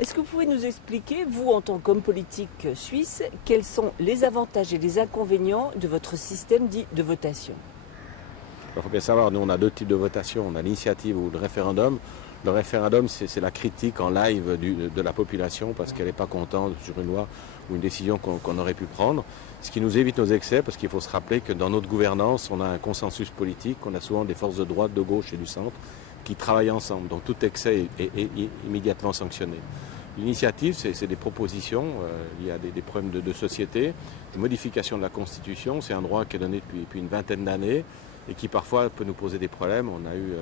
Est-ce que vous pouvez nous expliquer, vous en tant qu'homme politique suisse, quels sont les avantages et les inconvénients de votre système dit de votation? Il faut bien savoir, nous on a deux types de votation, on a l'initiative ou le référendum. Le référendum, c'est la critique en live de la population parce qu'elle n'est pas contente sur une loi ou une décision qu'on aurait pu prendre. Ce qui nous évite nos excès parce qu'il faut se rappeler que dans notre gouvernance, on a un consensus politique, on a souvent des forces de droite, de gauche et du centre qui travaillent ensemble. Donc tout excès est immédiatement sanctionné. L'initiative, c'est des propositions, il y a des problèmes de société, des modifications de la Constitution, c'est un droit qui est donné depuis une vingtaine d'années et qui parfois peut nous poser des problèmes. On a eu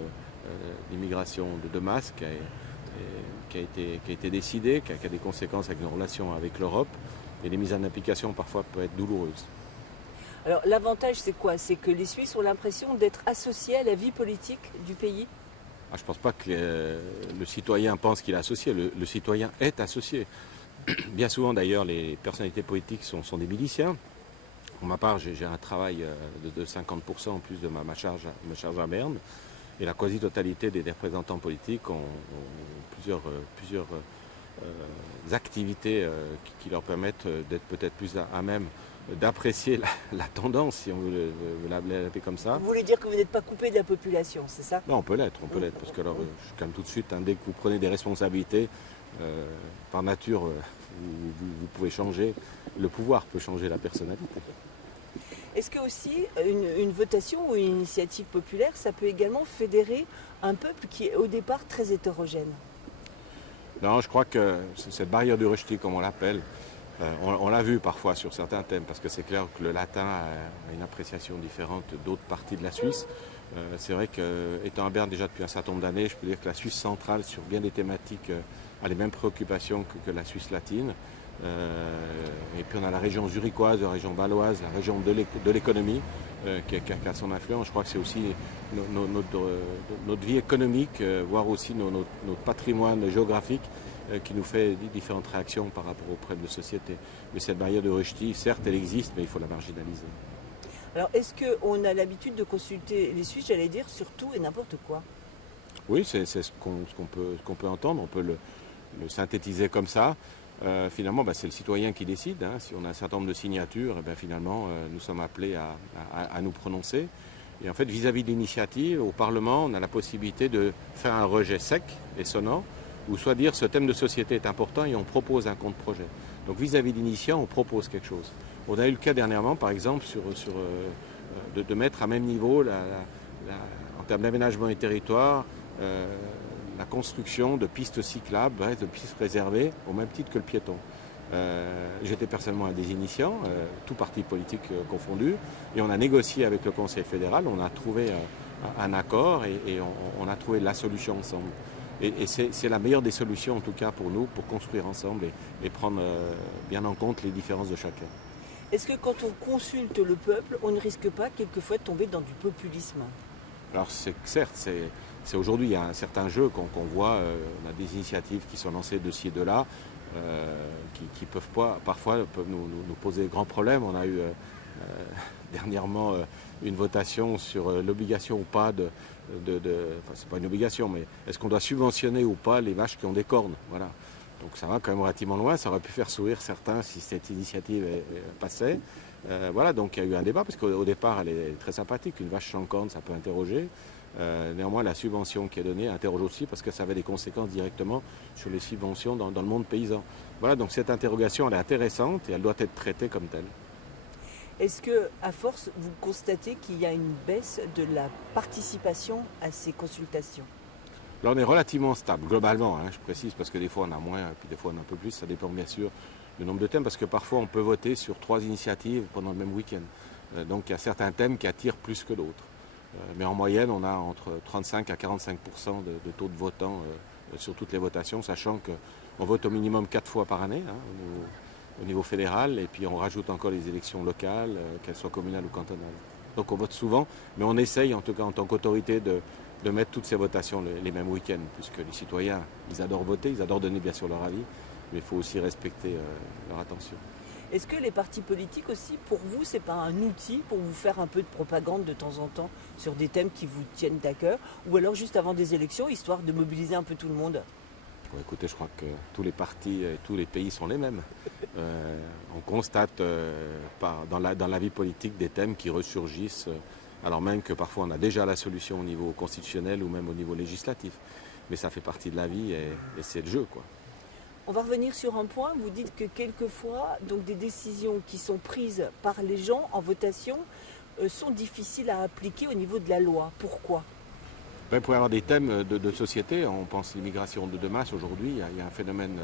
l'immigration de masse qui a été décidée, qui a des conséquences avec nos relations avec l'Europe et les mises en application parfois peuvent être douloureuses. Alors l'avantage c'est quoi? C'est que les Suisses ont l'impression d'être associés à la vie politique du pays? Je ne pense pas que le citoyen pense qu'il est associé, le citoyen est associé. Bien souvent d'ailleurs les personnalités politiques sont des miliciens. Pour ma part, j'ai un travail de 50% en plus de ma charge à Berne. Et la quasi-totalité des représentants politiques ont plusieurs activités qui leur permettent d'être peut-être plus à même d'apprécier la tendance, si on veut l'appeler comme ça. Vous voulez dire que vous n'êtes pas coupé de la population, c'est ça? Non, on peut l'être, parce que alors, je calme tout de suite, dès que vous prenez des responsabilités, par nature, vous pouvez changer, le pouvoir peut changer la personnalité. Est-ce que aussi une votation ou une initiative populaire, ça peut également fédérer un peuple qui est au départ très hétérogène? Non, je crois que cette barrière du rejeté, comme on l'appelle, on l'a vu parfois sur certains thèmes, parce que c'est clair que le latin a une appréciation différente d'autres parties de la Suisse. C'est vrai qu'étant à Berne déjà depuis un certain nombre d'années, je peux dire que la Suisse centrale, sur bien des thématiques, a les mêmes préoccupations que la Suisse latine. Et puis on a la région zurichoise, la région baloise, la région de l'économie qui a son influence. Je crois que c'est aussi notre vie économique, voire aussi notre patrimoine géographique qui nous fait différentes réactions par rapport aux problèmes de société. Mais cette barrière de rejeté, certes, elle existe, mais il faut la marginaliser. Alors est-ce qu'on a l'habitude de consulter les Suisses, j'allais dire, sur tout et n'importe quoi? Oui, c'est ce qu'on peut entendre, on peut le synthétiser comme ça. Finalement, c'est le citoyen qui décide. Si on a un certain nombre de signatures, finalement, nous sommes appelés à nous prononcer. Et en fait, vis-à-vis de l'initiative, au Parlement, on a la possibilité de faire un rejet sec et sonnant, ou soit dire ce thème de société est important et on propose un contre-projet. Donc vis-à-vis de l'initiant, on propose quelque chose. On a eu le cas dernièrement, par exemple, de mettre à même niveau, en termes d'aménagement et territoire, la construction de pistes cyclables, de pistes réservées, au même titre que le piéton. J'étais personnellement un des initiants, tout parti politique confondu, et on a négocié avec le Conseil fédéral, on a trouvé un accord et on a trouvé la solution ensemble. Et c'est la meilleure des solutions, en tout cas pour nous, pour construire ensemble et prendre bien en compte les différences de chacun. Est-ce que quand on consulte le peuple, on ne risque pas quelquefois de tomber dans du populisme? Alors certes, c'est aujourd'hui, il y a un certain jeu qu'on voit, on a des initiatives qui sont lancées de ci et de là, qui parfois peuvent nous poser de grands problèmes. On a eu dernièrement une votation sur l'obligation ou pas enfin c'est pas une obligation, mais est-ce qu'on doit subventionner ou pas les vaches qui ont des cornes, voilà. Donc ça va quand même relativement loin, ça aurait pu faire sourire certains si cette initiative passait. Voilà, donc il y a eu un débat, parce qu'au départ elle est très sympathique, une vache sans cornes ça peut interroger. Néanmoins la subvention qui est donnée interroge aussi, parce que ça avait des conséquences directement sur les subventions dans le monde paysan. Voilà, donc cette interrogation elle est intéressante et elle doit être traitée comme telle. Est-ce que, à force, vous constatez qu'il y a une baisse de la participation à ces consultations? Là, on est relativement stable, globalement, je précise, parce que des fois on a moins, et puis des fois on a un peu plus, ça dépend bien sûr du nombre de thèmes, parce que parfois on peut voter sur 3 initiatives pendant le même week-end. Donc il y a certains thèmes qui attirent plus que d'autres. Mais en moyenne, on a entre 35 à 45% de taux de votants sur toutes les votations, sachant qu'on vote au minimum 4 fois par année, au niveau fédéral, et puis on rajoute encore les élections locales, qu'elles soient communales ou cantonales. Donc on vote souvent, mais on essaye, en tout cas en tant qu'autorité, de mettre toutes ces votations les mêmes week-ends, puisque les citoyens, ils adorent voter, ils adorent donner bien sûr leur avis, mais il faut aussi respecter leur attention. Est-ce que les partis politiques aussi, pour vous, c'est pas un outil pour vous faire un peu de propagande de temps en temps sur des thèmes qui vous tiennent à cœur, ou alors juste avant des élections, histoire de mobiliser un peu tout le monde? Bon, écoutez, je crois que tous les partis et tous les pays sont les mêmes. On constate dans la vie politique des thèmes qui ressurgissent, alors même que parfois on a déjà la solution au niveau constitutionnel ou même au niveau législatif. Mais ça fait partie de la vie et c'est le jeu, quoi. On va revenir sur un point. Vous dites que quelquefois, donc des décisions qui sont prises par les gens en votation sont difficiles à appliquer au niveau de la loi. Pourquoi ? Ben, pour avoir des thèmes de société, on pense l'immigration de masse aujourd'hui, il y a un phénomène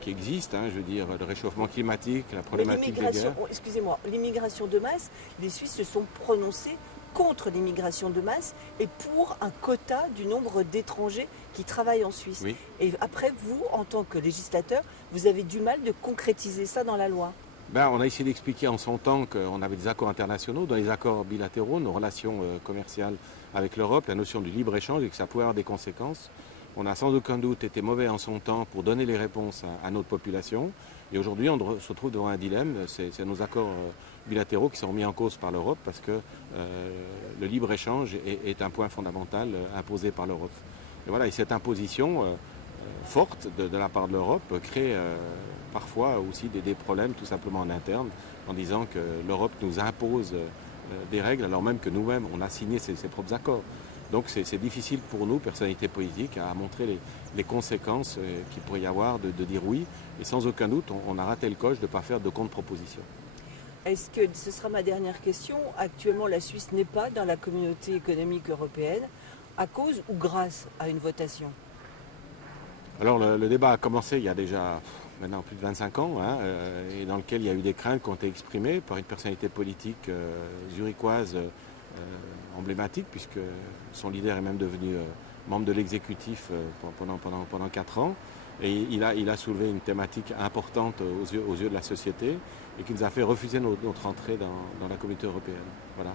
qui existe, je veux dire le réchauffement climatique, la problématique des guerres. Excusez-moi, l'immigration de masse, les Suisses se sont prononcés contre l'immigration de masse et pour un quota du nombre d'étrangers qui travaillent en Suisse. Oui. Et après, vous, en tant que législateur, vous avez du mal de concrétiser ça dans la loi. Ben, on a essayé d'expliquer en son temps qu'on avait des accords internationaux, dans les accords bilatéraux, nos relations commerciales avec l'Europe, la notion du libre-échange et que ça pouvait avoir des conséquences. On a sans aucun doute été mauvais en son temps pour donner les réponses à notre population. Et aujourd'hui, on se retrouve devant un dilemme. C'est nos accords bilatéraux qui sont remis en cause par l'Europe parce que le libre-échange est un point fondamental imposé par l'Europe. Et voilà, et cette imposition forte de la part de l'Europe crée parfois aussi des problèmes tout simplement en interne en disant que l'Europe nous impose des règles alors même que nous-mêmes on a signé ses propres accords. Donc c'est difficile pour nous, personnalités politiques, à montrer les conséquences qu'il pourrait y avoir de dire oui. Et sans aucun doute, on a raté le coche de ne pas faire de contre-proposition. Est-ce que, ce sera ma dernière question, actuellement la Suisse n'est pas dans la communauté économique européenne à cause ou grâce à une votation ? Alors le débat a commencé il y a déjà maintenant plus de 25 ans, et dans lequel il y a eu des craintes qui ont été exprimées par une personnalité politique zurichoise emblématique, puisque son leader est même devenu membre de l'exécutif pendant 4 ans. Et il a soulevé une thématique importante aux yeux de la société et qui nous a fait refuser notre entrée dans la communauté européenne. Voilà.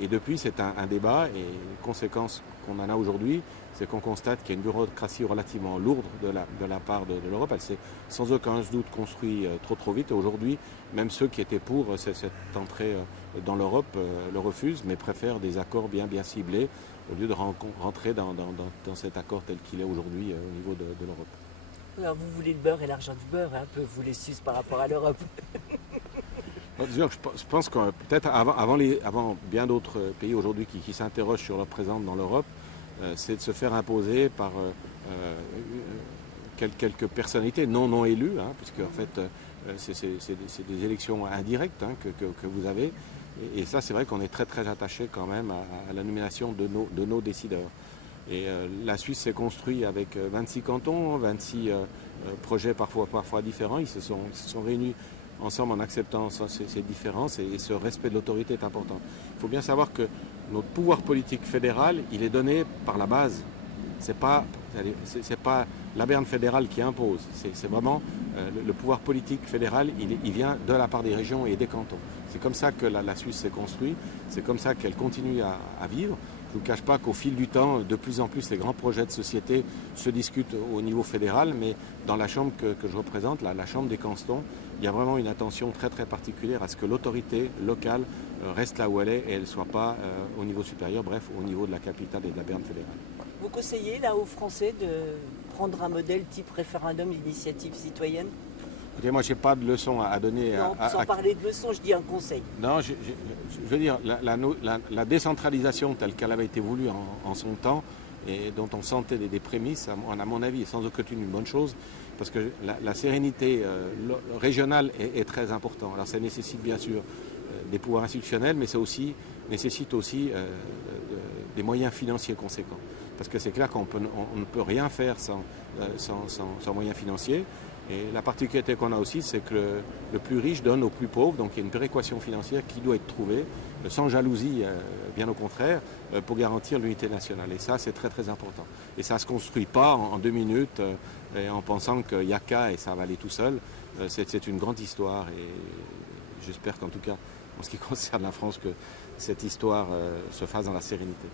Et depuis, c'est un débat et les conséquences qu'on en a aujourd'hui, c'est qu'on constate qu'il y a une bureaucratie relativement lourde de la part de l'Europe. Elle s'est sans aucun doute construite trop vite. Et aujourd'hui, même ceux qui étaient pour cette entrée dans l'Europe le refusent, mais préfèrent des accords bien ciblés au lieu de rentrer dans cet accord tel qu'il est aujourd'hui au niveau de l'Europe. Alors vous voulez le beurre et l'argent du beurre, un peu vous les Suisses par rapport à l'Europe. Je pense que peut-être avant bien d'autres pays aujourd'hui qui s'interrogent sur leur présence dans l'Europe, c'est de se faire imposer par quelques personnalités non élues, puisque en fait c'est des élections indirectes que vous avez. Et ça, c'est vrai qu'on est très attaché quand même à la nomination de nos décideurs. Et la Suisse s'est construite avec 26 cantons, 26 projets parfois différents. Ils se sont réunis ensemble en acceptant ces différences et ce respect de l'autorité est important. Il faut bien savoir que notre pouvoir politique fédéral, il est donné par la base. C'est pas la Berne fédérale qui impose. C'est vraiment le pouvoir politique fédéral, il vient de la part des régions et des cantons. C'est comme ça que la Suisse s'est construite, c'est comme ça qu'elle continue à vivre. Je ne vous cache pas qu'au fil du temps, de plus en plus, les grands projets de société se discutent au niveau fédéral, mais dans la chambre que je représente, la chambre des cantons, il y a vraiment une attention très particulière à ce que l'autorité locale reste là où elle est et elle ne soit pas au niveau supérieur, bref, au niveau de la capitale et de la Berne fédérale. Vous conseillez là aux Français de prendre un modèle type référendum d'initiative citoyenne ? Écoutez, moi, je n'ai pas de leçon à donner. Non, sans parler de leçons, je dis un conseil. Non, je veux dire, la décentralisation telle qu'elle avait été voulue en son temps et dont on sentait des prémices, à mon avis, est sans aucun doute une bonne chose, parce que la sérénité régionale est très importante. Alors ça nécessite bien sûr des pouvoirs institutionnels, mais ça nécessite aussi des moyens financiers conséquents. Parce que c'est clair qu'on ne peut rien faire sans moyens financiers. Et la particularité qu'on a aussi, c'est que le plus riche donne au plus pauvre, donc il y a une péréquation financière qui doit être trouvée, sans jalousie, bien au contraire, pour garantir l'unité nationale. Et ça, c'est très important. Et ça ne se construit pas en 2 minutes, en pensant qu'il n'y a qu'à et ça va aller tout seul. C'est une grande histoire et j'espère qu'en tout cas, en ce qui concerne la France, que cette histoire se fasse dans la sérénité.